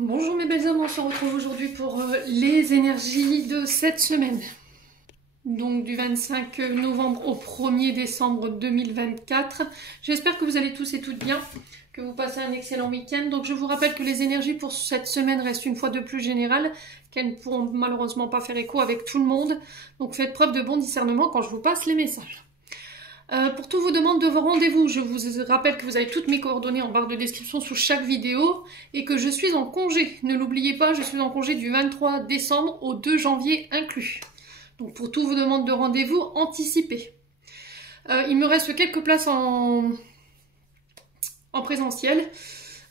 Bonjour mes belles âmes, on se retrouve aujourd'hui pour les énergies de cette semaine. Donc du 25 novembre au 1er décembre 2024. J'espère que vous allez tous et toutes bien, que vous passez un excellent week-end. Donc je vous rappelle que les énergies pour cette semaine restent une fois de plus générales, qu'elles ne pourront malheureusement pas faire écho avec tout le monde. Donc faites preuve de bon discernement quand je vous passe les messages. Pour tous vos demandes de vos rendez-vous, je vous rappelle que vous avez toutes mes coordonnées en barre de description sous chaque vidéo et que je suis en congé. Ne l'oubliez pas, je suis en congé du 23 décembre au 2 janvier inclus. Donc pour tous vos demandes de rendez-vous, anticipez. Il me reste quelques places en présentiel.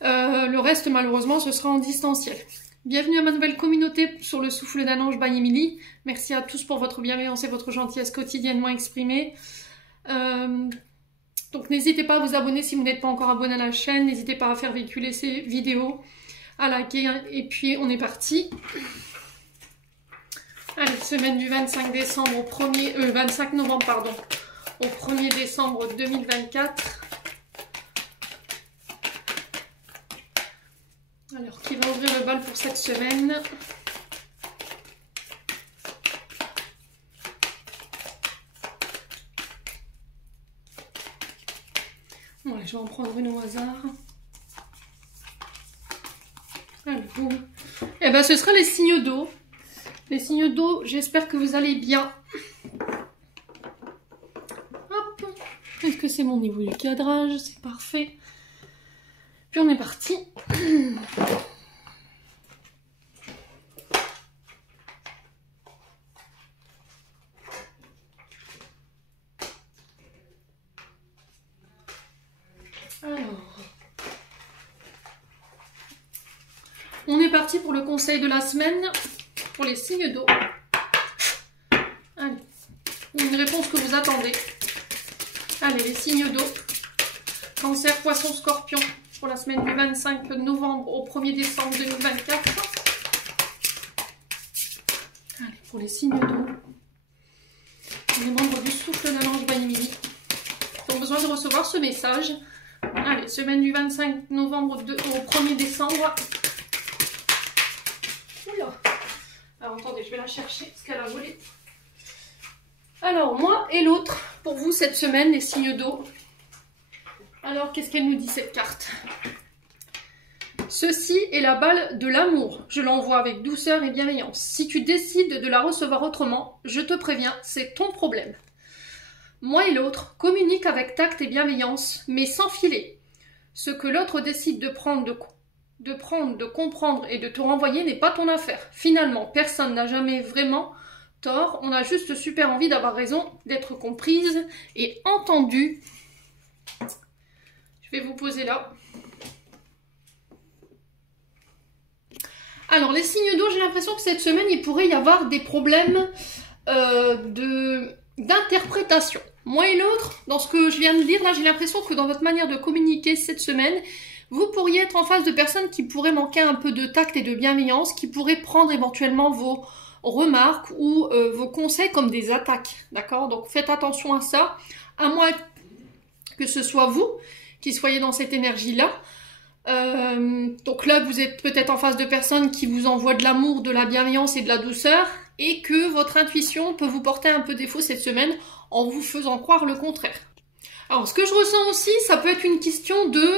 Le reste, malheureusement, ce sera en distanciel. Bienvenue à ma nouvelle communauté sur le souffle d'un ange by Emily. Merci à tous pour votre bienveillance et votre gentillesse quotidiennement exprimée. Donc n'hésitez pas à vous abonner si vous n'êtes pas encore abonné à la chaîne, n'hésitez pas à faire véhiculer ces vidéos, à liker, et puis on est parti. Allez, semaine du 25 décembre au 25 novembre pardon, au 1er décembre 2024. Alors, qui va ouvrir le bal pour cette semaine? Bon, je vais en prendre une au hasard. Allez, boum. Eh ben, ce sera les signes d'eau. Les signes d'eau, j'espère que vous allez bien. Hop. Est-ce que c'est mon niveau du cadrage? C'est parfait. Puis on est parti. Alors, on est parti pour le conseil de la semaine pour les signes d'eau. Allez, une réponse que vous attendez. Allez, les signes d'eau. Cancer, poisson, scorpion pour la semaine du 25 novembre au 1er décembre 2024. Allez, pour les signes d'eau. Les membres du souffle d'un ange by Emily ont besoin de recevoir ce message. Allez, semaine du 25 novembre au 1er décembre. Oula. Alors, attendez, je vais la chercher parce qu'elle a volé. Alors, moi et l'autre, pour vous, cette semaine, les signes d'eau. Alors, qu'est-ce qu'elle nous dit, cette carte? Ceci est la balle de l'amour. Je l'envoie avec douceur et bienveillance. Si tu décides de la recevoir autrement, je te préviens, c'est ton problème. Moi et l'autre communiquent avec tact et bienveillance, mais sans filet. Ce que l'autre décide de prendre, de comprendre et de te renvoyer n'est pas ton affaire. Finalement, personne n'a jamais vraiment tort. On a juste super envie d'avoir raison, d'être comprise et entendue. Je vais vous poser là. Alors, les signes d'eau, j'ai l'impression que cette semaine, il pourrait y avoir des problèmes d'interprétation. Moi et l'autre, dans ce que je viens de lire, là, j'ai l'impression que dans votre manière de communiquer cette semaine, vous pourriez être en face de personnes qui pourraient manquer un peu de tact et de bienveillance, qui pourraient prendre éventuellement vos remarques ou vos conseils comme des attaques, d'accord? Donc faites attention à ça, à moins que ce soit vous qui soyez dans cette énergie-là. Donc là, vous êtes peut-être en face de personnes qui vous envoient de l'amour, de la bienveillance et de la douceur, et que votre intuition peut vous porter un peu défaut cette semaine en vous faisant croire le contraire. Alors, ce que je ressens aussi, ça peut être une question de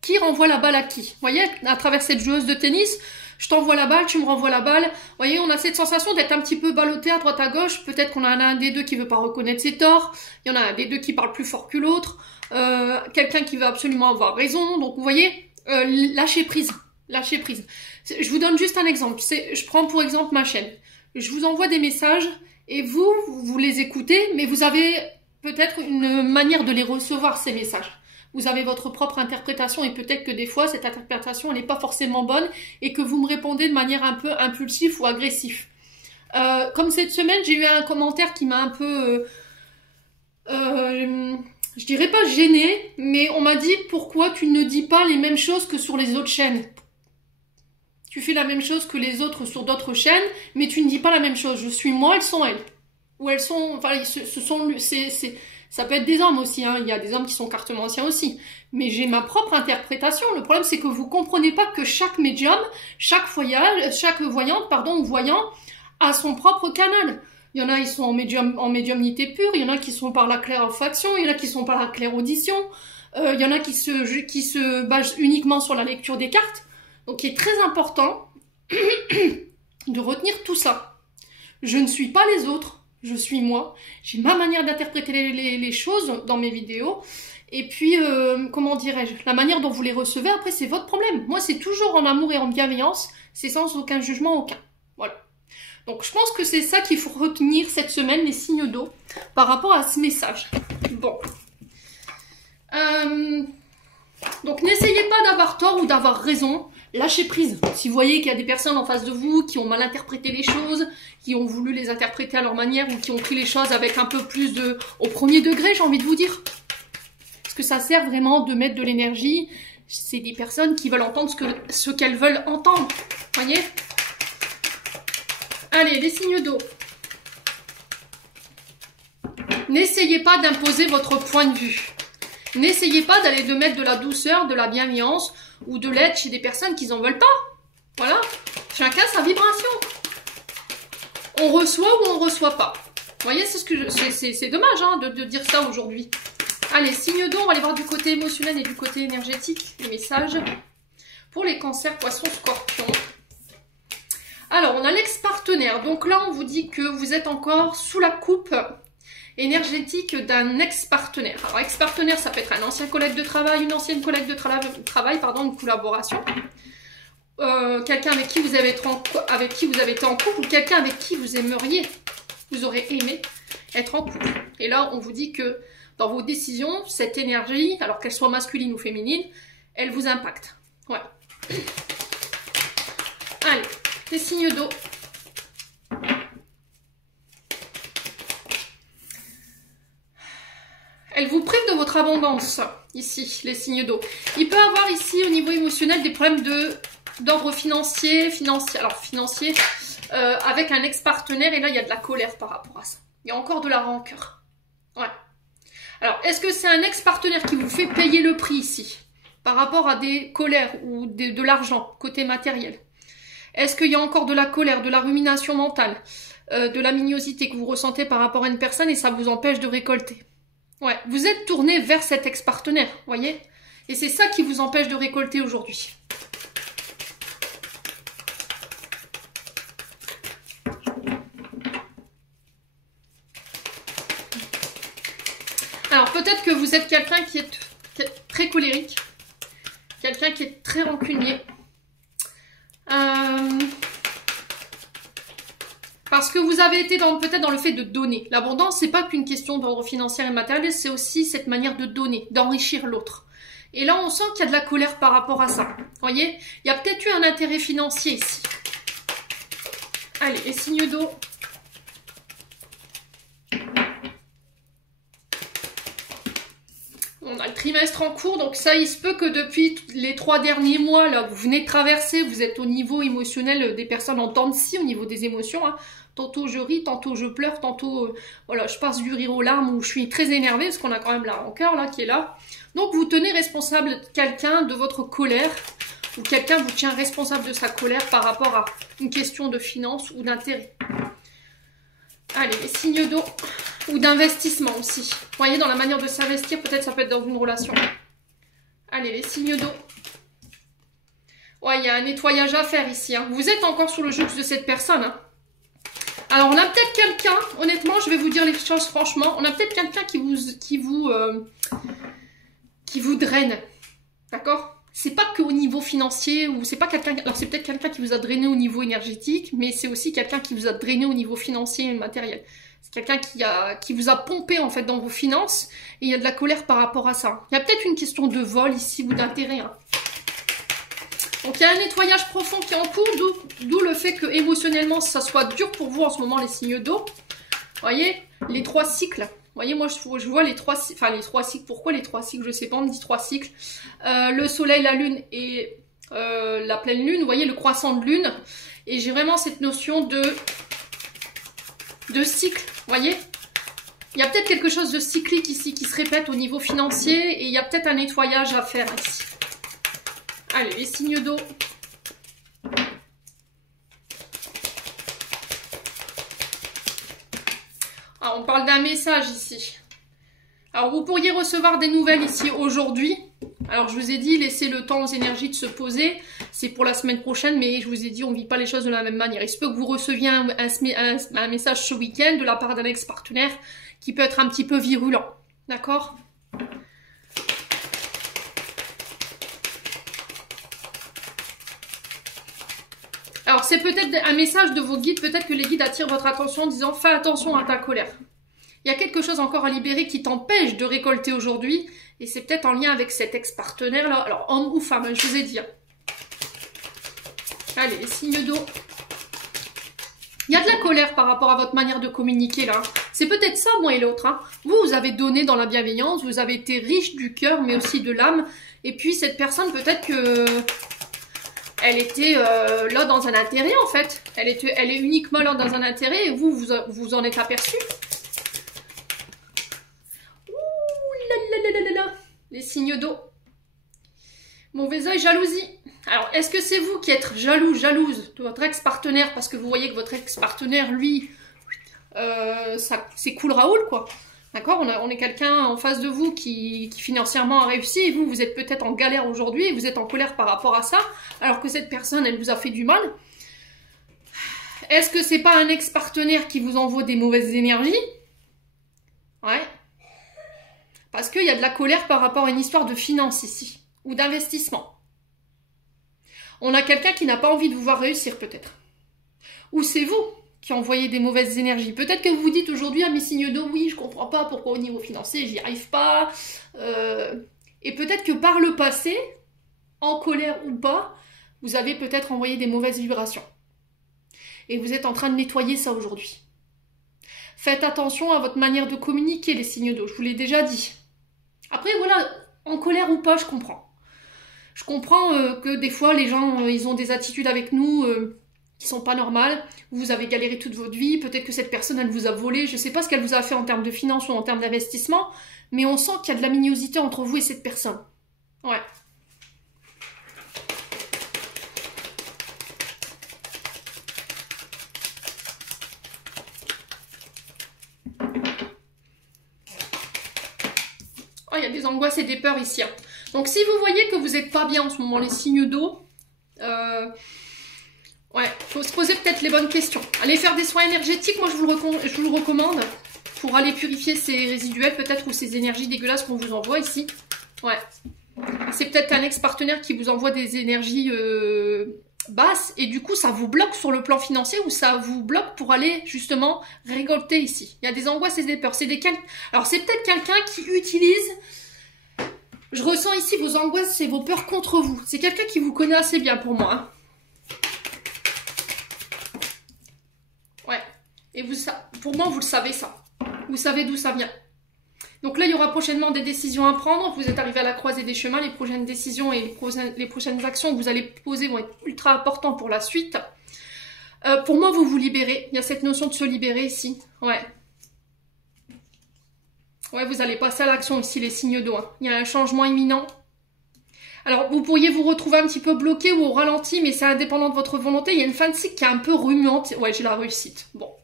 qui renvoie la balle à qui. Vous voyez, à travers cette joueuse de tennis, je t'envoie la balle, tu me renvoies la balle. Vous voyez, on a cette sensation d'être un petit peu ballotté à droite à gauche. Peut-être qu'on a un des deux qui veut pas reconnaître ses torts. Il y en a un des deux qui parle plus fort que l'autre. Quelqu'un qui veut absolument avoir raison. Donc, vous voyez, lâchez prise. Lâchez prise. Je vous donne juste un exemple. Je prends pour exemple ma chaîne. Je vous envoie des messages et vous les écoutez, mais vous avez peut-être une manière de les recevoir, ces messages. Vous avez votre propre interprétation et peut-être que des fois, cette interprétation, elle n'est pas forcément bonne et que vous me répondez de manière un peu impulsive ou agressive. Comme cette semaine, j'ai eu un commentaire qui m'a un peu... je dirais pas gênée, mais on m'a dit « Pourquoi tu ne dis pas les mêmes choses que sur les autres chaînes ?» Tu fais la même chose que les autres sur d'autres chaînes, mais tu ne dis pas la même chose. Je suis moi, elles sont elles. Ou elles sont... Enfin, Ça peut être des hommes aussi, hein. Il y a des hommes qui sont cartomanciens aussi. Mais j'ai ma propre interprétation. Le problème, c'est que vous comprenez pas que chaque médium, chaque voyante, ou voyant, a son propre canal. Il y en a, ils sont en médiumnité pure, il y en a qui sont par la clairfaction, il y en a qui sont par la clairaudition, il y en a qui se basent uniquement sur la lecture des cartes. Donc il est très important de retenir tout ça. Je ne suis pas les autres, je suis moi. J'ai ma manière d'interpréter les choses dans mes vidéos. Et puis, comment dirais-je, la manière dont vous les recevez, après, c'est votre problème. Moi, c'est toujours en amour et en bienveillance, c'est sans aucun jugement, aucun. Voilà. Donc, je pense que c'est ça qu'il faut retenir cette semaine, les signes d'eau, par rapport à ce message. Bon. Donc, n'essayez pas d'avoir tort ou d'avoir raison. Lâchez prise. Si vous voyez qu'il y a des personnes en face de vous qui ont mal interprété les choses, qui ont voulu les interpréter à leur manière ou qui ont pris les choses avec un peu plus au premier degré, j'ai envie de vous dire. Parce que ça sert vraiment de mettre de l'énergie. C'est des personnes qui veulent entendre ce qu'elles veulent entendre. Voyez ? Allez, les signes d'eau. N'essayez pas d'imposer votre point de vue. N'essayez pas d'aller de mettre de la douceur, de la bienveillance ou de l'aide chez des personnes qui n'en veulent pas. Voilà. Chacun sa vibration. On reçoit ou on ne reçoit pas. Vous voyez, c'est dommage hein, de dire ça aujourd'hui. Allez, signe d'eau, on va aller voir du côté émotionnel et du côté énergétique, les messages pour les cancers, poissons, scorpions. Alors, on a l'ex-partenaire. Donc là, on vous dit que vous êtes encore sous la coupe énergétique d'un ex-partenaire. Alors, ex-partenaire, ça peut être un ancien collègue de travail, une ancienne collègue de travail, une collaboration. Quelqu'un avec qui vous avez été en couple ou quelqu'un avec qui vous aurez aimé être en couple. Et là, on vous dit que dans vos décisions, cette énergie, alors qu'elle soit masculine ou féminine, elle vous impacte. Voilà. Allez, les signes d'eau. Elle vous prive de votre abondance, ici, les signes d'eau. Il peut y avoir ici, au niveau émotionnel, des problèmes d'ordre financier, avec un ex-partenaire, et là, il y a de la colère par rapport à ça. Il y a encore de la rancœur. Ouais. Alors, est-ce que c'est un ex-partenaire qui vous fait payer le prix ici, par rapport à des colères ou de l'argent, côté matériel? Est-ce qu'il y a encore de la colère, de la rumination mentale, de la mignosité que vous ressentez par rapport à une personne et ça vous empêche de récolter? Ouais, vous êtes tourné vers cet ex-partenaire, voyez? Et c'est ça qui vous empêche de récolter aujourd'hui. Alors, peut-être que vous êtes quelqu'un qui est très colérique, quelqu'un qui est très rancunier. Parce que vous avez été peut-être dans le fait de donner. L'abondance, c'est pas qu'une question d'ordre financier et matériel, c'est aussi cette manière de donner, d'enrichir l'autre. Et là, on sent qu'il y a de la colère par rapport à ça. Vous voyez? Il y a peut-être eu un intérêt financier ici. Allez, les signes d'eau. On a le trimestre en cours, donc ça, il se peut que depuis les 3 derniers mois, là, vous venez de traverser, vous êtes au niveau émotionnel des personnes en dents de scie, au niveau des émotions. Hein. Tantôt je ris, tantôt je pleure, tantôt voilà, je passe du rire aux larmes ou je suis très énervée parce qu'on a quand même la rancœur là qui est là. Donc vous tenez responsable quelqu'un de votre colère ou quelqu'un vous tient responsable de sa colère par rapport à une question de finance ou d'intérêt. Allez, les signes d'eau ou d'investissement aussi. Vous voyez, dans la manière de s'investir, peut-être ça peut être dans une relation. Allez, les signes d'eau. Ouais, il y a un nettoyage à faire ici. Hein. Vous êtes encore sous le joug de cette personne. Hein. Alors, on a peut-être quelqu'un, honnêtement, je vais vous dire les choses franchement, on a peut-être quelqu'un qui vous draine. D'accord? C'est pas qu'au niveau financier, ou c'est pas quelqu'un. Alors, c'est peut-être quelqu'un qui vous a drainé au niveau énergétique, mais c'est aussi quelqu'un qui vous a drainé au niveau financier et matériel. C'est quelqu'un qui vous a pompé en fait dans vos finances, et il y a de la colère par rapport à ça. Il y a peut-être une question de vol ici ou d'intérêt. Hein. Donc il y a un nettoyage profond qui est en cours, d'où le fait que émotionnellement ça soit dur pour vous en ce moment les signes d'eau. Vous voyez, les 3 cycles. Vous voyez, moi je vois les 3 cycles. Enfin les 3 cycles, pourquoi les 3 cycles? Je sais pas, on me dit 3 cycles. Le soleil, la lune et la pleine lune. Vous voyez, le croissant de lune. Et j'ai vraiment cette notion de cycle. Vous voyez, Il y a peut-être quelque chose de cyclique ici qui se répète au niveau financier et il y a peut-être un nettoyage à faire ici. Allez, les signes d'eau. Ah, on parle d'un message ici. Alors, vous pourriez recevoir des nouvelles ici aujourd'hui. Alors, je vous ai dit, laissez le temps aux énergies de se poser. C'est pour la semaine prochaine, mais je vous ai dit, on ne vit pas les choses de la même manière. Il se peut que vous receviez un message ce week-end de la part d'un ex-partenaire qui peut être un petit peu virulent. D'accord ? Alors, c'est peut-être un message de vos guides. Peut-être que les guides attirent votre attention en disant « Fais attention à ta colère ». Il y a quelque chose encore à libérer qui t'empêche de récolter aujourd'hui. Et c'est peut-être en lien avec cet ex-partenaire-là. Alors, homme ou femme, je vous ai dit. Allez, les signes d'eau. Il y a de la colère par rapport à votre manière de communiquer, là. C'est peut-être ça, moi et l'autre. Hein. Vous avez donné dans la bienveillance. Vous avez été riche du cœur, mais aussi de l'âme. Et puis, cette personne, peut-être que... elle était là dans un intérêt, en fait. Elle est uniquement là dans un intérêt. Et vous en êtes aperçu. Les signes d'eau. Mauvais œil, jalousie. Alors, est-ce que c'est vous qui êtes jaloux, jalouse de votre ex-partenaire parce que vous voyez que votre ex-partenaire, lui, c'est cool Raoul, quoi. D'accord, on est quelqu'un en face de vous qui financièrement a réussi et vous êtes peut-être en galère aujourd'hui et vous êtes en colère par rapport à ça, alors que cette personne, elle vous a fait du mal. Est-ce que c'est pas un ex-partenaire qui vous envoie des mauvaises énergies? Ouais. Parce qu'il y a de la colère par rapport à une histoire de finance ici, ou d'investissement. On a quelqu'un qui n'a pas envie de vous voir réussir peut-être. Ou c'est vous qui envoyez des mauvaises énergies. Peut-être que vous vous dites aujourd'hui à mes signes d'eau, oui, je comprends pas pourquoi au niveau financier, j'y arrive pas. Et peut-être que par le passé, en colère ou pas, vous avez peut-être envoyé des mauvaises vibrations. Et vous êtes en train de nettoyer ça aujourd'hui. Faites attention à votre manière de communiquer, les signes d'eau, je vous l'ai déjà dit. Après, voilà, en colère ou pas, je comprends. Je comprends que des fois, les gens, ils ont des attitudes avec nous qui sont pas normales. Vous avez galéré toute votre vie, peut-être que cette personne, elle vous a volé. Je sais pas ce qu'elle vous a fait en termes de finances ou en termes d'investissement, mais on sent qu'il y a de la mignosité entre vous et cette personne. Ouais. Oh, il y a des angoisses et des peurs ici. Hein. Donc, si vous voyez que vous n'êtes pas bien en ce moment, les signes d'eau, ouais, faut se poser peut-être les bonnes questions. Allez faire des soins énergétiques, moi je vous le recommande, pour aller purifier ces résiduels peut-être ou ces énergies dégueulasses qu'on vous envoie ici. Ouais. C'est peut-être un ex-partenaire qui vous envoie des énergies basses et du coup ça vous bloque sur le plan financier ou ça vous bloque pour aller justement récolter ici. Il y a des angoisses et des peurs. Alors c'est peut-être quelqu'un qui utilise... Je ressens ici vos angoisses et vos peurs contre vous. C'est quelqu'un qui vous connaît assez bien pour moi. Hein. Ouais. Et vous, pour moi, vous le savez ça. Vous savez d'où ça vient. Donc là, il y aura prochainement des décisions à prendre. Vous êtes arrivé à la croisée des chemins. Les prochaines décisions et les prochaines actions que vous allez poser vont être ultra importantes pour la suite. Pour moi, vous vous libérez. Il y a cette notion de se libérer ici. Ouais. Ouais, vous allez passer à l'action ici, les signes d'eau. Hein. Il y a un changement imminent. Alors, vous pourriez vous retrouver un petit peu bloqué ou au ralenti, mais c'est indépendant de votre volonté. Il y a une fin de cycle qui est un peu remuante. Ouais, j'ai la réussite. Bon.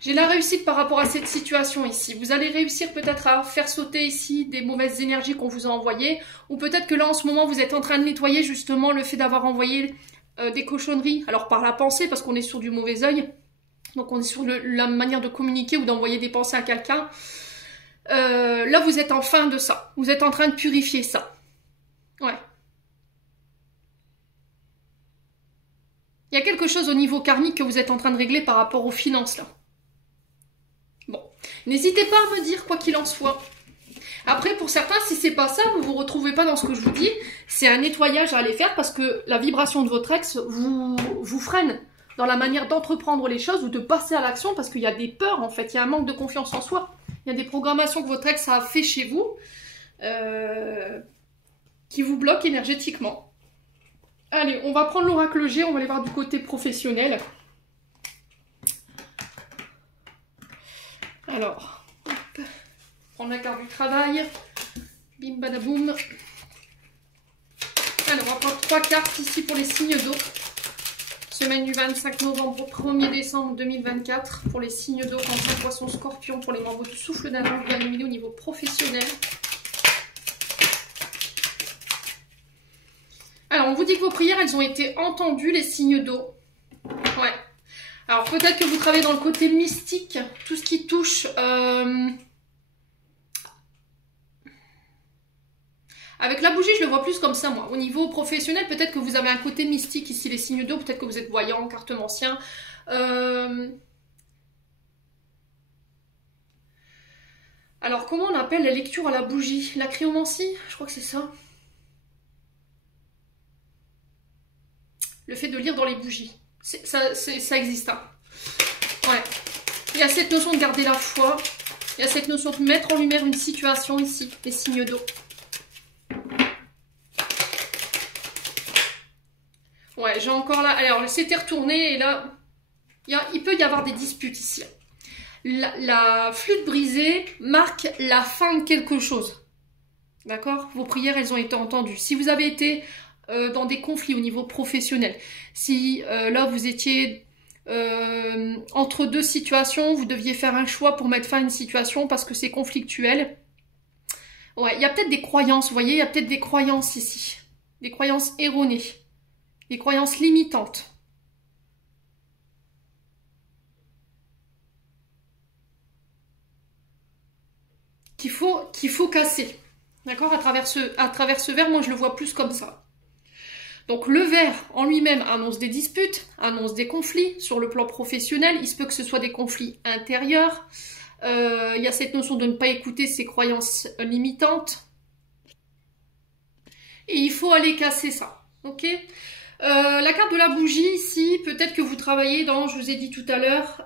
J'ai la réussite par rapport à cette situation ici. Vous allez réussir peut-être à faire sauter ici des mauvaises énergies qu'on vous a envoyées. Ou peut-être que là, en ce moment, vous êtes en train de nettoyer justement le fait d'avoir envoyé des cochonneries. Alors, par la pensée, parce qu'on est sur du mauvais œil. Donc, on est sur la manière de communiquer ou d'envoyer des pensées à quelqu'un. Là, vous êtes en fin de ça. Vous êtes en train de purifier ça. Ouais. Il y a quelque chose au niveau karmique que vous êtes en train de régler par rapport aux finances, là. Bon. N'hésitez pas à me dire quoi qu'il en soit. Après, pour certains, si c'est pas ça, vous vous retrouvez pas dans ce que je vous dis. C'est un nettoyage à aller faire parce que la vibration de votre ex vous freine dans la manière d'entreprendre les choses ou de passer à l'action parce qu'il y a des peurs, en fait. Il y a un manque de confiance en soi. Il y a des programmations que votre ex a fait chez vous qui vous bloquent énergétiquement. Allez, on va prendre l'oracle G, on va aller voir du côté professionnel. Alors, hop. Prendre la carte du travail. Bim badaboum. Alors, on va prendre 3 cartes ici pour les signes d'eau. Semaine du 25 novembre au 1er décembre 2024 pour les signes d'eau, Cancer, Poisson, Scorpion, pour les membres du souffle d'Adam, bien illuminé au niveau professionnel. Alors, on vous dit que vos prières, elles ont été entendues, les signes d'eau. Ouais. Alors, peut-être que vous travaillez dans le côté mystique, tout ce qui touche... Avec la bougie, je le vois plus comme ça, moi. Au niveau professionnel, peut-être que vous avez un côté mystique ici, les signes d'eau. Peut-être que vous êtes voyant, cartomancien. Alors, comment on appelle la lecture à la bougie? La cryomancie? Je crois que c'est ça. Le fait de lire dans les bougies. Ça existe, hein. Ouais. Il y a cette notion de garder la foi. Il y a cette notion de mettre en lumière une situation ici, les signes d'eau. Ouais, j'ai encore là... Alors, c'était retourné et là, il peut y avoir des disputes ici. La flûte brisée marque la fin de quelque chose. D'accord? Vos prières, elles ont été entendues. Si vous avez été dans des conflits au niveau professionnel, si là, vous étiez entre deux situations, vous deviez faire un choix pour mettre fin à une situation parce que c'est conflictuel. Ouais, il y a peut-être des croyances, vous voyez, il y a peut-être des croyances ici. Des croyances erronées. Des croyances limitantes. Qu'il faut casser. D'accord? À travers ce verre, moi je le vois plus comme ça. Donc le verre en lui-même annonce des disputes, annonce des conflits sur le plan professionnel. Il se peut que ce soit des conflits intérieurs. Il y a cette notion de ne pas écouter ses croyances limitantes. Et il faut aller casser ça. Ok? La carte de la bougie ici, peut-être que vous travaillez dans, je vous ai dit tout à l'heure,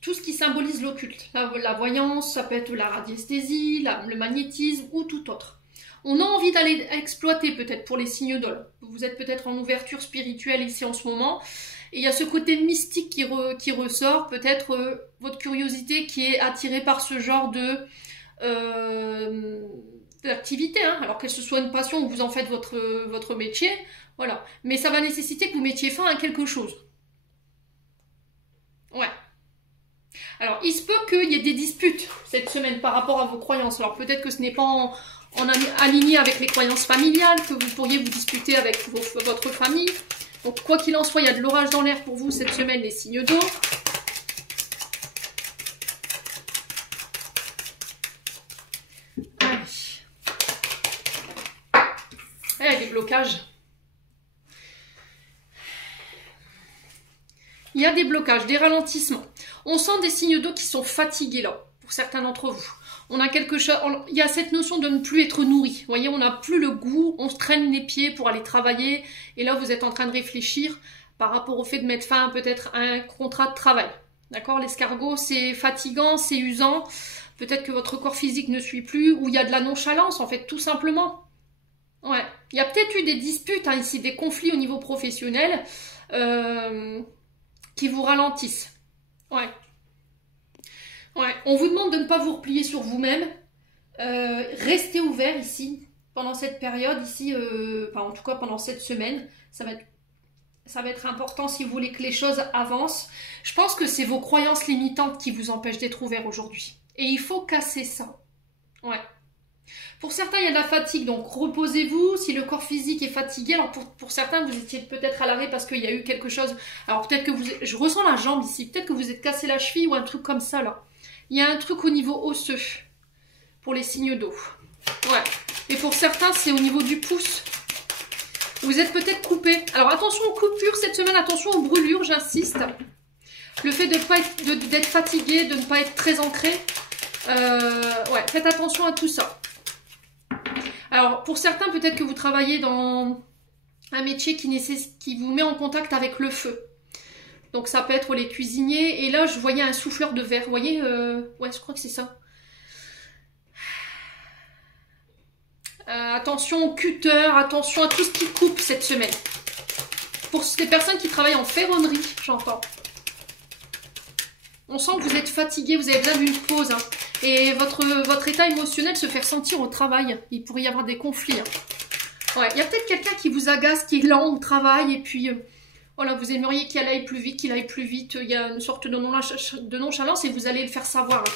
tout ce qui symbolise l'occulte. La voyance, ça peut être la radiesthésie, le magnétisme ou tout autre. On a envie d'aller exploiter peut-être pour les signes d'eau. Vous êtes peut-être en ouverture spirituelle ici en ce moment. Et il y a ce côté mystique qui ressort, peut-être votre curiosité qui est attirée par ce genre d'activité, hein. Alors que ce soit une passion ou vous en faites votre métier, voilà. Mais ça va nécessiter que vous mettiez fin à quelque chose. Ouais. Alors, il se peut qu'il y ait des disputes cette semaine par rapport à vos croyances. Alors, peut-être que ce n'est pas aligné avec les croyances familiales, que vous pourriez vous disputer avec votre famille. Donc, quoi qu'il en soit, il y a de l'orage dans l'air pour vous cette semaine, les signes d'eau. Il y a des blocages. Il y a des blocages, des ralentissements. On sent des signes d'eau qui sont fatigués là, pour certains d'entre vous. On a quelque chose, il y a cette notion de ne plus être nourri. Vous voyez, on n'a plus le goût, on se traîne les pieds pour aller travailler. Et là, vous êtes en train de réfléchir par rapport au fait de mettre fin peut-être à un contrat de travail. D'accord? L'escargot, c'est fatigant, c'est usant. Peut-être que votre corps physique ne suit plus, ou il y a de la nonchalance, en fait, tout simplement. Ouais, il y a peut-être eu des disputes, hein, ici, des conflits au niveau professionnel qui vous ralentissent. Ouais. Ouais, on vous demande de ne pas vous replier sur vous-même. Restez ouvert ici, pendant cette période, ici, en tout cas pendant cette semaine. Ça va être important si vous voulez que les choses avancent. Je pense que c'est vos croyances limitantes qui vous empêchent d'être ouvert aujourd'hui. Et il faut casser ça. Ouais. Pour certains, il y a de la fatigue, donc reposez-vous. Si le corps physique est fatigué, alors pour certains, vous étiez peut-être à l'arrêt parce qu'il y a eu quelque chose. Alors peut-être que je ressens la jambe ici, peut-être que vous êtes cassé la cheville ou un truc comme ça là. Il y a un truc au niveau osseux pour les signes d'eau. Ouais. Et pour certains, c'est au niveau du pouce. Vous êtes peut-être coupé. Alors attention aux coupures cette semaine, attention aux brûlures, j'insiste. Le fait d'être fatigué, de ne pas être très ancré. Ouais, faites attention à tout ça. Alors, pour certains, peut-être que vous travaillez dans un métier qui vous met en contact avec le feu. Donc, ça peut être les cuisiniers. Et là, je voyais un souffleur de verre. Vous voyez ouais, je crois que c'est ça. Attention au cutter, attention à tout ce qui coupe cette semaine. Pour les personnes qui travaillent en ferronnerie, j'entends. On sent que vous êtes fatigué, vous avez besoin d'une pause. Hein. Et votre état émotionnel se fait ressentir au travail. Il pourrait y avoir des conflits. Hein. Ouais, il y a peut-être quelqu'un qui vous agace, qui est lent au travail, et puis voilà, vous aimeriez qu'il aille plus vite, qu'il aille plus vite. Il y a une sorte de nonchalance et vous allez le faire savoir. Hein.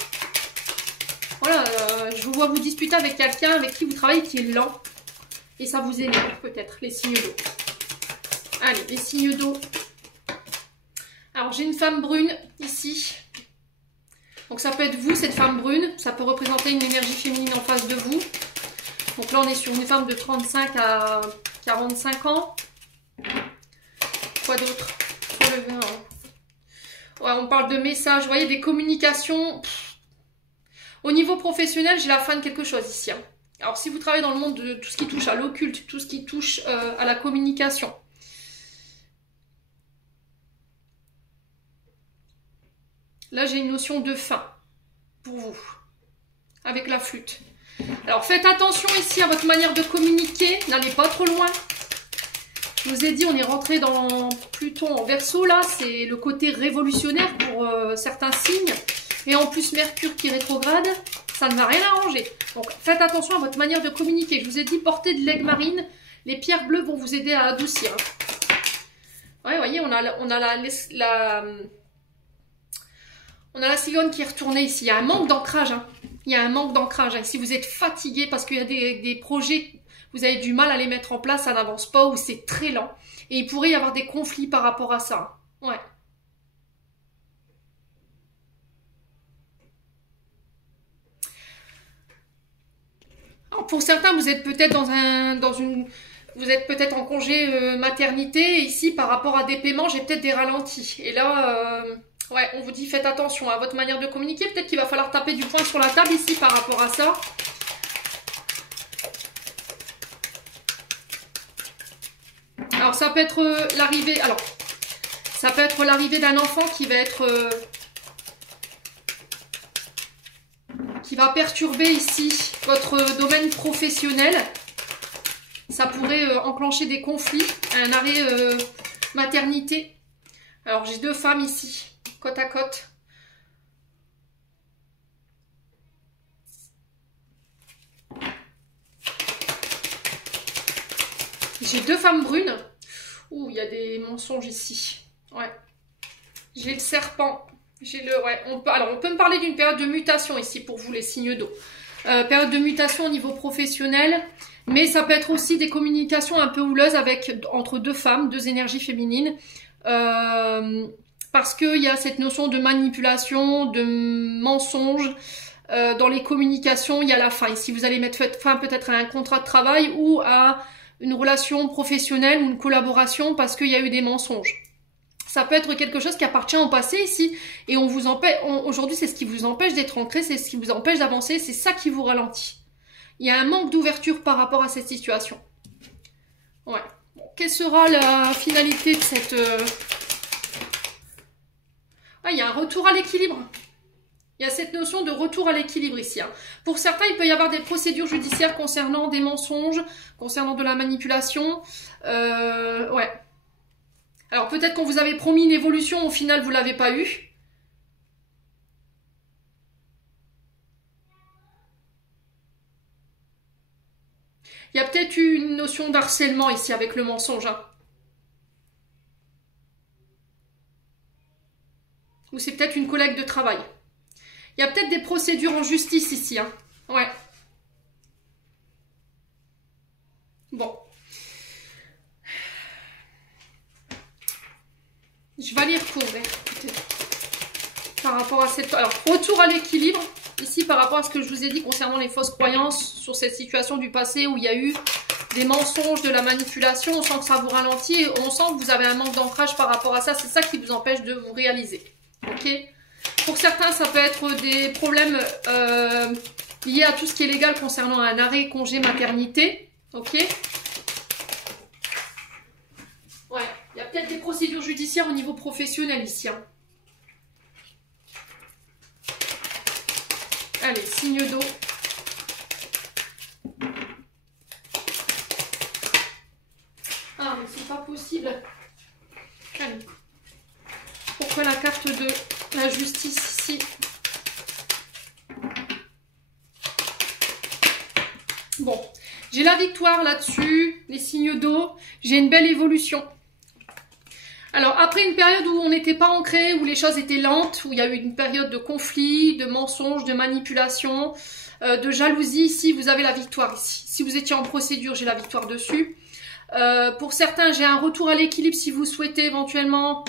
Voilà, je vous vois vous disputer avec quelqu'un avec qui vous travaillez qui est lent. Et ça vous énerve peut-être, les signes d'eau. Allez, les signes d'eau. Alors, j'ai une femme brune ici. Donc, ça peut être vous, cette femme brune. Ça peut représenter une énergie féminine en face de vous. Donc là, on est sur une femme de 35 à 45 ans. Quoi d'autre? Ouais, on parle de messages. Vous voyez, des communications. Au niveau professionnel, j'ai la fin de quelque chose ici. Hein. Alors, si vous travaillez dans le monde de tout ce qui touche à l'occulte, tout ce qui touche à la communication. Là, j'ai une notion de fin pour vous, avec la flûte. Alors, faites attention ici à votre manière de communiquer. N'allez pas trop loin. Je vous ai dit, on est rentré dans Pluton en Verseau, là. C'est le côté révolutionnaire pour certains signes. Et en plus, Mercure qui rétrograde, ça ne va rien arranger. Donc, faites attention à votre manière de communiquer. Je vous ai dit, portez de l'aigle marine. Les pierres bleues vont vous aider à adoucir. Ouais, vous voyez, on a la cigogne qui est retournée ici. Il y a un manque d'ancrage. Hein. Il y a un manque d'ancrage. Hein. Si vous êtes fatigué parce qu'il y a des projets, vous avez du mal à les mettre en place, ça n'avance pas ou c'est très lent. Et il pourrait y avoir des conflits par rapport à ça. Ouais. Alors pour certains, vous êtes peut-être vous êtes peut-être en congé maternité. Et ici, par rapport à des paiements, j'ai peut-être des ralentis. Et là, ouais, on vous dit faites attention à votre manière de communiquer. Peut-être qu'il va falloir taper du poing sur la table ici par rapport à ça. Alors ça peut être l'arrivée. Alors ça peut être l'arrivée d'un enfant qui va être qui va perturber ici votre domaine professionnel. Ça pourrait enclencher des conflits, un arrêt maternité. Alors j'ai deux femmes ici, côte à côte. J'ai deux femmes brunes. Ouh, il y a des mensonges ici. Ouais. J'ai le serpent. J'ai le. Ouais. Alors, on peut me parler d'une période de mutation ici pour vous, les signes d'eau. Période de mutation au niveau professionnel. Mais ça peut être aussi des communications un peu houleuses entre deux femmes, deux énergies féminines. Parce qu'il y a cette notion de manipulation, de mensonge. Dans les communications, il y a la fin. Ici, vous allez mettre fin peut-être à un contrat de travail ou à une relation professionnelle ou une collaboration parce qu'il y a eu des mensonges. Ça peut être quelque chose qui appartient au passé ici et on vous empêche. Aujourd'hui, c'est ce qui vous empêche d'être ancré, c'est ce qui vous empêche d'avancer, c'est ça qui vous ralentit. Il y a un manque d'ouverture par rapport à cette situation. Ouais. Bon, quelle sera la finalité de cette... Ah, il y a un retour à l'équilibre. Il y a cette notion de retour à l'équilibre ici. Hein. Pour certains, il peut y avoir des procédures judiciaires concernant des mensonges, concernant de la manipulation. Ouais. Alors peut-être qu'on vous avait promis une évolution, au final vous ne l'avez pas eu. Il y a peut-être eu une notion d'harcèlement ici avec le mensonge. Hein. Ou c'est peut-être une collègue de travail. Il y a peut-être des procédures en justice ici. Hein. Ouais. Bon. Je vais aller recouvrir. Par rapport à cette... Alors, retour à l'équilibre. Ici, par rapport à ce que je vous ai dit concernant les fausses croyances sur cette situation du passé où il y a eu des mensonges, de la manipulation. On sent que ça vous ralentit et on sent que vous avez un manque d'ancrage par rapport à ça. C'est ça qui vous empêche de vous réaliser. Ok ? Pour certains, ça peut être des problèmes liés à tout ce qui est légal concernant un arrêt, congé, maternité. Ok ? Ouais, il y a peut-être des procédures judiciaires au niveau professionnel ici. Hein. Allez, signe d'eau. Ah, mais c'est pas possible. Allez. Pourquoi la carte de la justice ici? J'ai la victoire là-dessus, les signes d'eau. J'ai une belle évolution. Alors, après une période où on n'était pas ancré, où les choses étaient lentes, où il y a eu une période de conflit, de mensonges, de manipulation, de jalousie, ici, vous avez la victoire ici. Si vous étiez en procédure, j'ai la victoire dessus. Pour certains, j'ai un retour à l'équilibre si vous souhaitez éventuellement.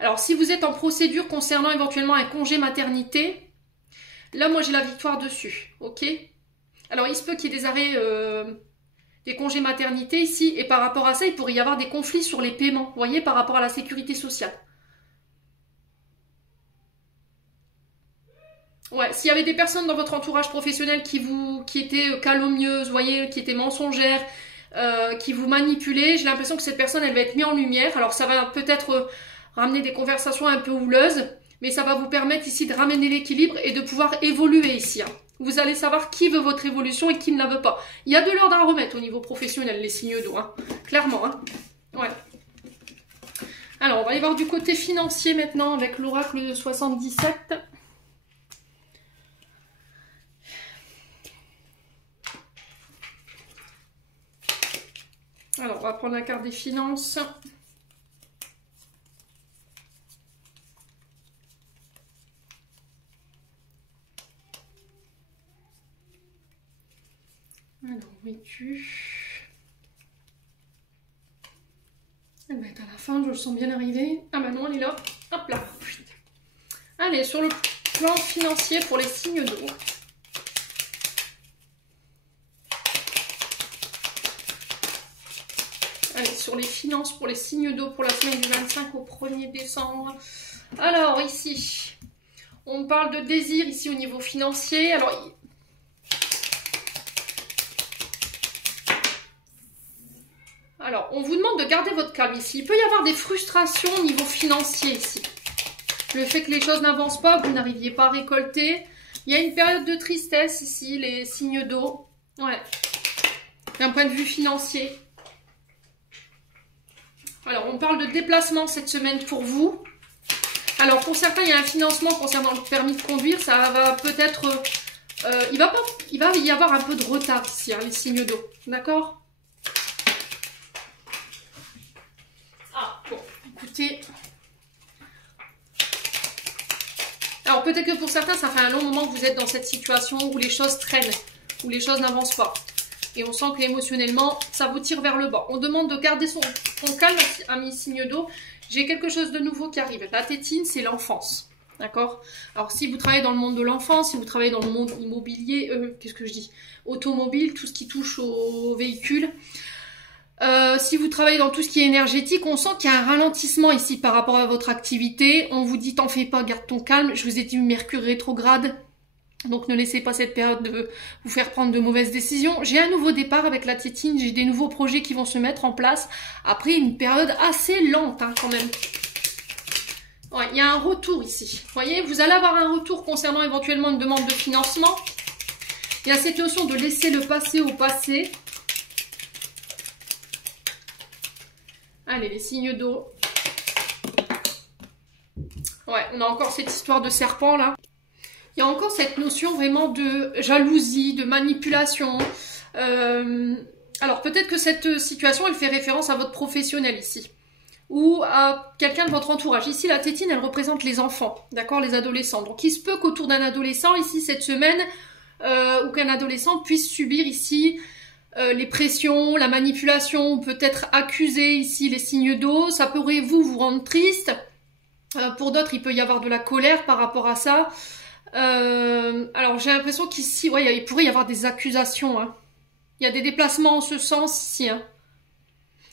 Alors, si vous êtes en procédure concernant éventuellement un congé maternité, là, moi, j'ai la victoire dessus, ok? Alors, il se peut qu'il y ait des arrêts, des congés maternité ici, et par rapport à ça, il pourrait y avoir des conflits sur les paiements, vous voyez, par rapport à la sécurité sociale. Ouais, s'il y avait des personnes dans votre entourage professionnel qui étaient calomnieuses, vous voyez, qui étaient mensongères, qui vous manipulaient, j'ai l'impression que cette personne, elle va être mise en lumière. Alors, ça va peut-être ramener des conversations un peu houleuses, mais ça va vous permettre ici de ramener l'équilibre et de pouvoir évoluer ici. Hein. Vous allez savoir qui veut votre évolution et qui ne la veut pas. Il y a de l'ordre à remettre au niveau professionnel, les signes d'eau, hein. Clairement. Hein. Ouais. Alors, on va aller voir du côté financier maintenant avec l'oracle de 77. Alors, on va prendre la carte des finances. Alors, où es-tu? Elle va être à la fin, je le sens bien arriver. Ah bah non, elle est là. Hop là. Allez, sur le plan financier pour les signes d'eau. Allez, sur les finances pour les signes d'eau pour la semaine du 25 au 1er décembre. Alors, ici, on parle de désir ici au niveau financier. Alors, on vous demande de garder votre calme ici. Il peut y avoir des frustrations au niveau financier ici. Le fait que les choses n'avancent pas, que vous n'arriviez pas à récolter. Il y a une période de tristesse ici, les signes d'eau. Ouais. D'un point de vue financier. Alors, on parle de déplacement cette semaine pour vous. Alors, pour certains, il y a un financement concernant le permis de conduire. Ça va peut-être... il va y avoir un peu de retard ici, hein, les signes d'eau. D'accord ? Ah, bon, écoutez... Alors, peut-être que pour certains, ça fait un long moment que vous êtes dans cette situation où les choses traînent, où les choses n'avancent pas. Et on sent que émotionnellement, ça vous tire vers le bas. On demande de garder son calme, amis signe d'eau. J'ai quelque chose de nouveau qui arrive. La tétine, c'est l'enfance. D'accord? Alors, si vous travaillez dans le monde de l'enfance, si vous travaillez dans le monde immobilier, qu'est-ce que je dis? Automobile, tout ce qui touche aux véhicules. Si vous travaillez dans tout ce qui est énergétique, on sent qu'il y a un ralentissement ici par rapport à votre activité. On vous dit, t'en fais pas, garde ton calme. Je vous ai dit Mercure rétrograde. Donc ne laissez pas cette période de vous faire prendre de mauvaises décisions. J'ai un nouveau départ avec la tétine, j'ai des nouveaux projets qui vont se mettre en place après une période assez lente hein, quand même. Ouais, il y a un retour ici. Vous voyez, vous allez avoir un retour concernant éventuellement une demande de financement. Il y a cette notion de laisser le passé au passé. Allez, les signes d'eau. Ouais, on a encore cette histoire de serpent là. Il y a encore cette notion vraiment de jalousie, de manipulation. Alors peut-être que cette situation, elle fait référence à votre professionnel ici. Ou à quelqu'un de votre entourage. Ici, la tétine, elle représente les enfants, d'accord, les adolescents. Donc il se peut qu'autour d'un adolescent, ici, cette semaine, ou qu'un adolescent puisse subir ici les pressions, la manipulation, peut-être accuser ici les signes d'eau. Ça pourrait vous rendre triste. Pour d'autres, il peut y avoir de la colère par rapport à ça. Alors j'ai l'impression qu'ici, ouais, il pourrait y avoir des accusations. Hein. Il y a des déplacements en ce sens ici. Hein.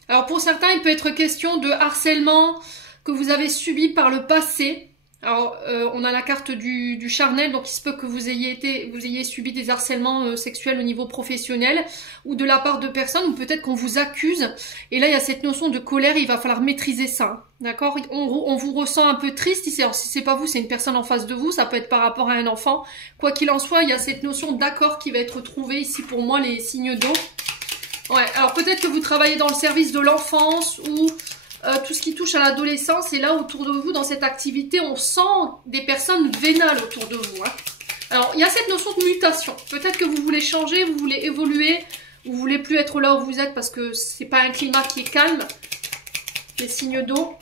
Alors pour certains, il peut être question de harcèlement que vous avez subi par le passé. Alors on a la carte du charnel, donc il se peut que vous ayez subi des harcèlements sexuels au niveau professionnel ou de la part de personnes, ou peut-être qu'on vous accuse. Et là, il y a cette notion de colère, il va falloir maîtriser ça. D'accord? On vous ressent un peu triste ici. Alors si c'est pas vous, c'est une personne en face de vous, ça peut être par rapport à un enfant. Quoi qu'il en soit, il y a cette notion d'accord qui va être trouvée ici pour moi, les signes d'eau. Ouais, alors peut-être que vous travaillez dans le service de l'enfance ou tout ce qui touche à l'adolescence. Et là, autour de vous, dans cette activité, on sent des personnes vénales autour de vous. Hein. Alors, il y a cette notion de mutation. Peut-être que vous voulez changer, vous voulez évoluer, vous voulez plus être là où vous êtes parce que c'est pas un climat qui est calme. Les signes d'eau.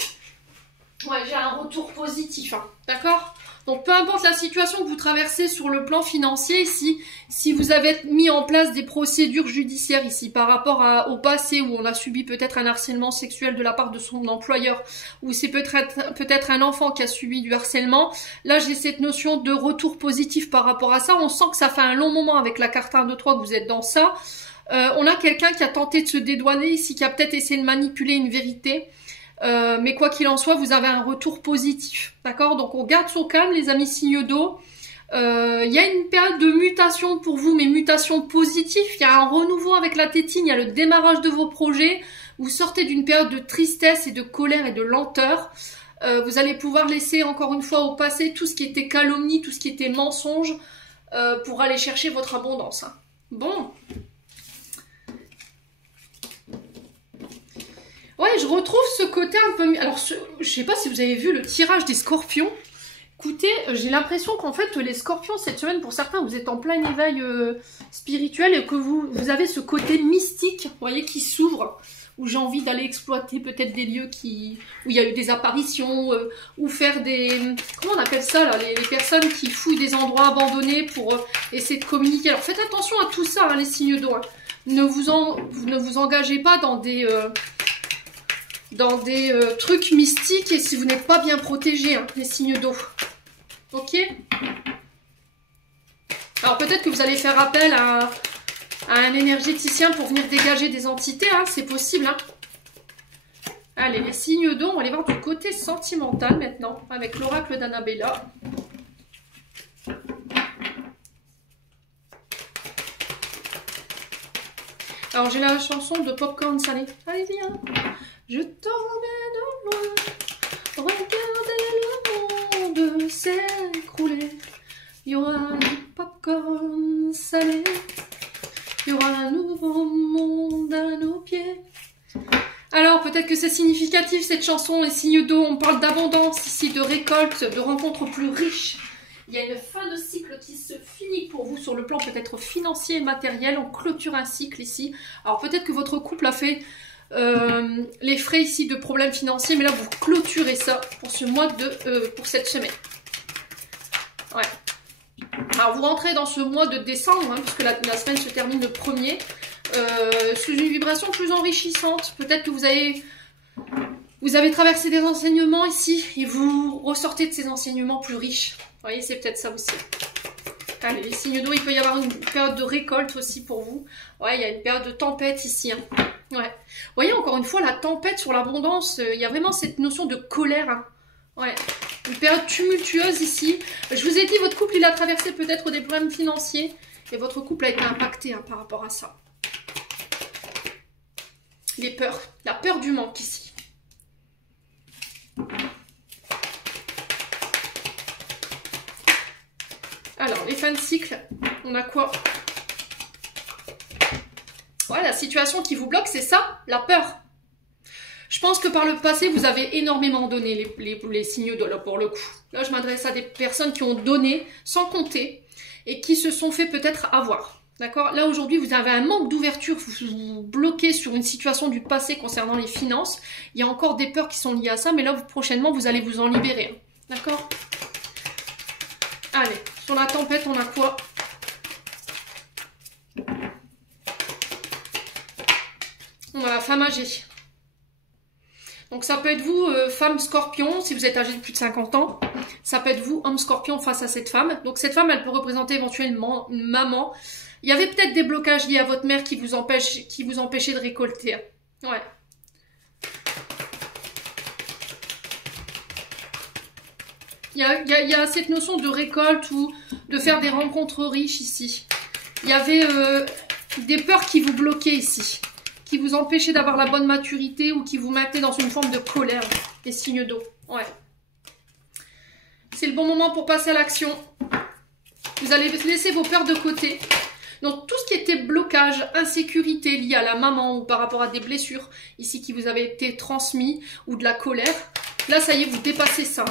Ouais, j'ai un retour positif, hein, d'accord? Donc, peu importe la situation que vous traversez sur le plan financier ici, si vous avez mis en place des procédures judiciaires ici par rapport au passé où on a subi peut-être un harcèlement sexuel de la part de son employeur, ou c'est peut-être un enfant qui a subi du harcèlement, là j'ai cette notion de retour positif par rapport à ça. On sent que ça fait un long moment avec la carte 1, 2, 3 que vous êtes dans ça. On a quelqu'un qui a tenté de se dédouaner ici, qui a peut-être essayé de manipuler une vérité. Mais quoi qu'il en soit, vous avez un retour positif, d'accord? Donc on garde son calme, les amis signes d'eau. Il y a une période de mutation pour vous, mais mutation positive. Il y a un renouveau avec la tétine, il y a le démarrage de vos projets. Vous sortez d'une période de tristesse et de colère et de lenteur. Vous allez pouvoir laisser encore une fois au passé tout ce qui était calomnie, tout ce qui était mensonge, pour aller chercher votre abondance, hein. Bon. Ouais, je retrouve ce côté un peu... Alors, je sais pas si vous avez vu le tirage des scorpions. Écoutez, j'ai l'impression qu'en fait, les scorpions, cette semaine, pour certains, vous êtes en plein éveil spirituel et que vous avez ce côté mystique, vous voyez, qui s'ouvre, où j'ai envie d'aller exploiter peut-être des lieux où il y a eu des apparitions, ou faire des... Comment on appelle ça, là, les personnes qui fouillent des endroits abandonnés pour essayer de communiquer. Alors, faites attention à tout ça, hein, les signes d'eau. Hein. Ne vous engagez pas dans des trucs mystiques et si vous n'êtes pas bien protégé, hein, les signes d'eau. Ok? Alors peut-être que vous allez faire appel à un énergéticien pour venir dégager des entités, hein, c'est possible. Hein. Allez, les signes d'eau, on va aller voir du côté sentimental maintenant, avec l'oracle d'Annabella. Alors j'ai la chanson de Popcorn Salé. Allez, viens. Je t'emmène loin, regardez le monde s'écrouler. Il y aura du popcorn salé, il y aura un nouveau monde à nos pieds. Alors peut-être que c'est significatif cette chanson, les signes d'eau, on parle d'abondance ici, de récolte, de rencontres plus riches. Il y a une fin de cycle qui se finit pour vous sur le plan peut-être financier et matériel, on clôture un cycle ici. Alors peut-être que votre couple a fait... les frais ici de problèmes financiers, mais là vous clôturez ça pour ce mois pour cette semaine. Ouais. Alors vous rentrez dans ce mois de décembre, hein, puisque la semaine se termine le 1er, sous une vibration plus enrichissante. Peut-être que vous avez traversé des enseignements ici et vous ressortez de ces enseignements plus riches. Vous voyez, c'est peut-être ça aussi. Allez, les signes d'eau, il peut y avoir une période de récolte aussi pour vous. Ouais, il y a une période de tempête ici, hein. Ouais. Vous voyez, encore une fois, la tempête sur l'abondance, il y a vraiment cette notion de colère, hein. Ouais. Une période tumultueuse ici. Je vous ai dit, votre couple, il a traversé peut-être des problèmes financiers et votre couple a été impacté, hein, par rapport à ça. Les peurs. La peur du manque ici. Alors, les fins de cycle, on a quoi? Ouais, la situation qui vous bloque, c'est ça, la peur. Je pense que par le passé, vous avez énormément donné les signes de là pour le coup. Là, je m'adresse à des personnes qui ont donné sans compter et qui se sont fait peut-être avoir. D'accord? Là, aujourd'hui, vous avez un manque d'ouverture, vous vous bloquez sur une situation du passé concernant les finances. Il y a encore des peurs qui sont liées à ça, mais là, prochainement, vous allez vous en libérer. D'accord? Allez, sur la tempête, on a quoi? On a la femme âgée. Donc ça peut être vous, femme scorpion, si vous êtes âgé de plus de 50 ans. Ça peut être vous, homme scorpion, face à cette femme. Donc cette femme, elle peut représenter éventuellement une maman. Il y avait peut-être des blocages liés à votre mère qui vous empêchaient de récolter. Ouais. Il y a cette notion de récolte ou de faire des rencontres riches ici. Il y avait des peurs qui vous bloquaient ici, qui vous empêchaient d'avoir la bonne maturité ou qui vous maintenaient dans une forme de colère, des signes d'eau. Ouais. C'est le bon moment pour passer à l'action. Vous allez laisser vos peurs de côté. Donc tout ce qui était blocage, insécurité liée à la maman ou par rapport à des blessures ici qui vous avaient été transmis ou de la colère, là ça y est, vous dépassez ça.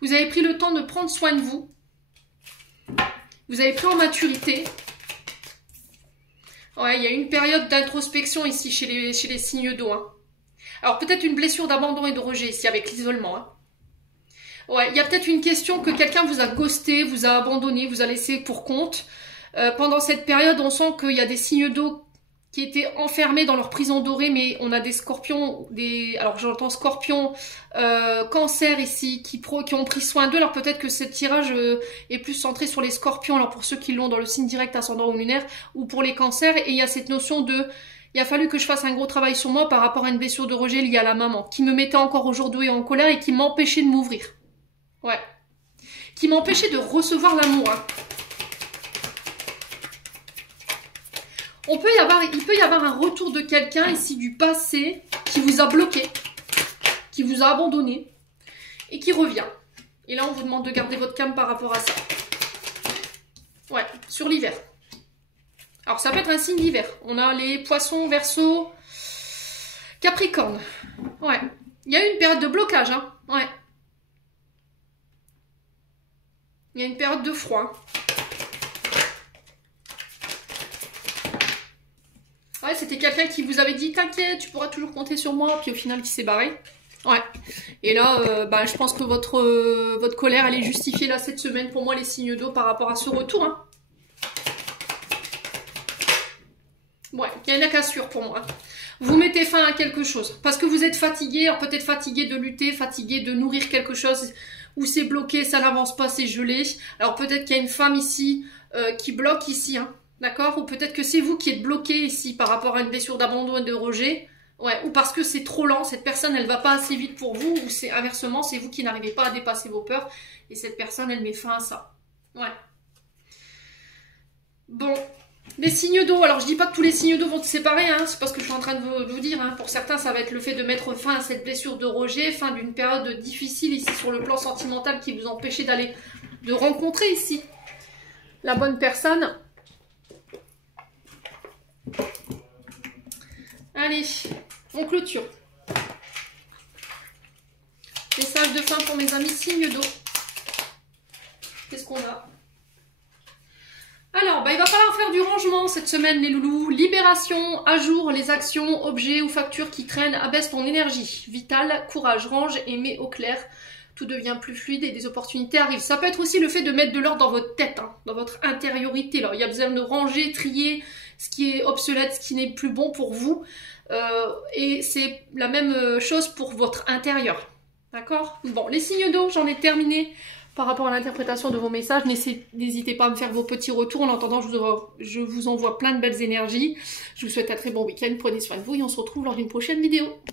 Vous avez pris le temps de prendre soin de vous. Vous avez pris en maturité. Ouais, il y a une période d'introspection ici chez les signes d'eau. Hein. Alors peut-être une blessure d'abandon et de rejet ici avec l'isolement. Hein. Ouais, il y a peut-être une question que quelqu'un vous a ghosté, vous a abandonné, vous a laissé pour compte. Pendant cette période, on sent qu'il y a des signes d'eau qui étaient enfermés dans leur prison dorée, mais on a des scorpions, alors j'entends scorpions, cancer ici, qui ont pris soin d'eux. Alors peut-être que ce tirage est plus centré sur les scorpions, alors pour ceux qui l'ont dans le signe direct, ascendant ou lunaire, ou pour les cancers, et il y a cette notion de... Il a fallu que je fasse un gros travail sur moi par rapport à une blessure de rejet liée à la maman, qui me mettait encore aujourd'hui en colère et qui m'empêchait de m'ouvrir. Ouais. Qui m'empêchait de recevoir l'amour. Hein. Il peut y avoir un retour de quelqu'un ici du passé qui vous a bloqué, qui vous a abandonné et qui revient. Et là, on vous demande de garder votre calme par rapport à ça. Ouais, sur l'hiver. Alors, ça peut être un signe d'hiver. On a les poissons, Verseau, Capricorne. Ouais. Il y a eu une période de blocage, hein. Ouais. Il y a une période de froid. Ouais, c'était quelqu'un qui vous avait dit « T'inquiète, tu pourras toujours compter sur moi », puis au final, qui s'est barré. Ouais. Et là, je pense que votre colère, elle est justifiée là cette semaine pour moi, les signes d'eau, par rapport à ce retour. Hein. Ouais, il y a une cassure pour moi. Vous mettez fin à quelque chose. Parce que vous êtes fatigué, alors peut-être fatigué de lutter, fatigué de nourrir quelque chose, où c'est bloqué, ça n'avance pas, c'est gelé. Alors peut-être qu'il y a une femme ici qui bloque ici, hein. D'accord? Ou peut-être que c'est vous qui êtes bloqué ici par rapport à une blessure d'abandon et de rejet. Ouais, ou parce que c'est trop lent, cette personne, elle va pas assez vite pour vous, ou c'est inversement, c'est vous qui n'arrivez pas à dépasser vos peurs, et cette personne, elle met fin à ça. Ouais. Bon, les signes d'eau, alors je dis pas que tous les signes d'eau vont se séparer, hein, c'est pas ce que je suis en train de vous dire, hein. Pour certains, ça va être le fait de mettre fin à cette blessure de rejet, fin d'une période difficile ici sur le plan sentimental qui vous empêchait de rencontrer ici la bonne personne. Allez, on clôture. Message de fin pour mes amis signes d'eau. Qu'est-ce qu'on a? Alors, il va falloir faire du rangement cette semaine, les loulous. Libération, à jour, les actions, objets ou factures qui traînent, abaisse ton énergie vitale, courage, range et mets au clair. Tout devient plus fluide et des opportunités arrivent. Ça peut être aussi le fait de mettre de l'ordre dans votre tête, hein, dans votre intériorité. Alors, il y a besoin de ranger, trier ce qui est obsolète, ce qui n'est plus bon pour vous. Et c'est la même chose pour votre intérieur. D'accord? Bon, les signes d'eau, j'en ai terminé par rapport à l'interprétation de vos messages. N'hésitez pas à me faire vos petits retours. En attendant, je vous envoie plein de belles énergies. Je vous souhaite un très bon week-end. Prenez soin de vous et on se retrouve lors d'une prochaine vidéo.